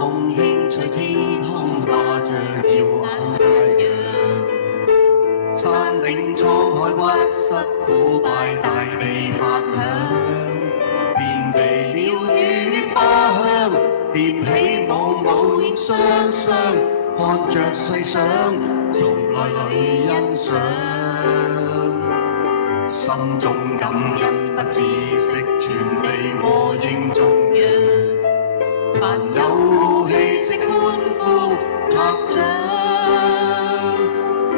風輕吹天空，化着耀眼太陽。山嶺滄海屈膝腐敗，大地發響，遍地鳥語花香，疊起舞影雙雙，看着世上，從內裏欣賞，心中感恩不止息，全地和應頌揚，凡有氣息歡呼拍掌，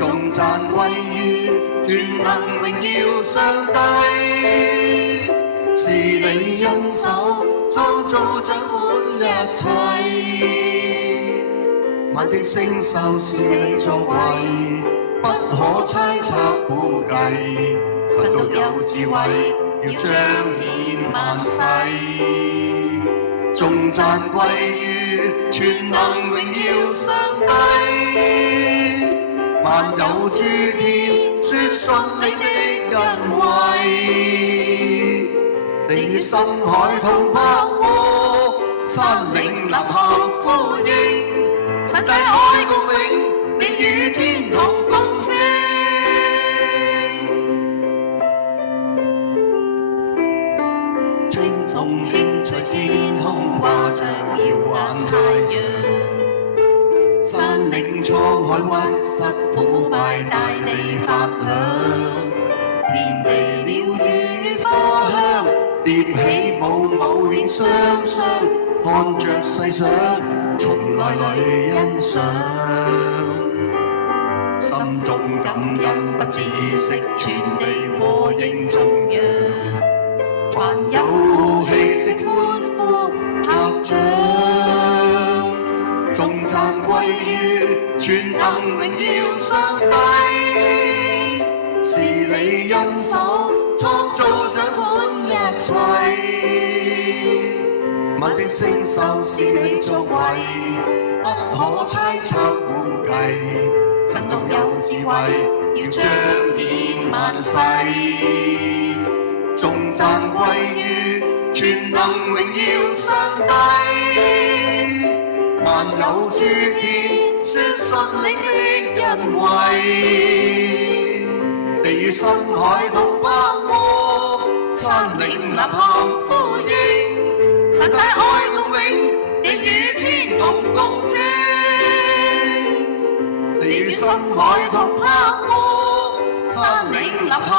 頌讚歸於全能榮耀上帝，是你恩手創造掌管一切，萬的星宿是你作為，不可猜測估計，神獨有智慧，要彰顯萬世，頌讚歸於全能榮耀上帝，萬有諸天説述你的恩惠，地與深海同拍和，山嶺吶喊呼應，神大愛共榮，你與天同共證。清風輕吹天空，化着耀眼太陽。山嶺滄海屈膝腐敗，大地發響，遍地鳥語花香，疊起舞影雙雙，看着世上，從內裏欣賞，心中感恩不止息，全地和應頌揚，凡有氣息歡呼拍掌，頌讚歸於全能榮耀上帝，是你恩手創造掌管一切，萬的星宿是你作為，不可猜測估計，神獨有智慧，要彰顯萬世，頌讚歸於全能榮耀上帝，萬有諸天説述你的恩惠，地與深海同拍和，山嶺吶喊呼應，神大愛共榮，亦與天同共證，地與深海同拍和，山嶺吶喊